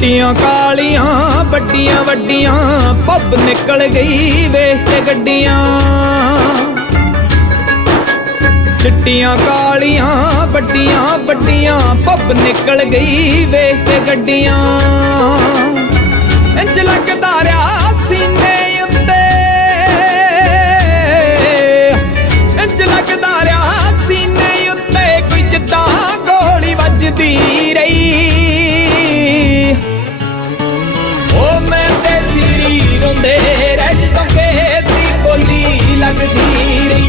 चिट्टियां कालियां बड्डियां वड्डियां पब निकल गई वेख के गड्डियां। चिट्टियां कालियां बड्डियां वड्डियां पब निकल गई वेख के गड्डियां। इंज लगदा रहा सीने उत्ते, इंज लगदा रहा सीने उत्ते कोई जिद्दां गोली वजदी रही। रोंदे रह जदों खेत दी बोली लगदी रही।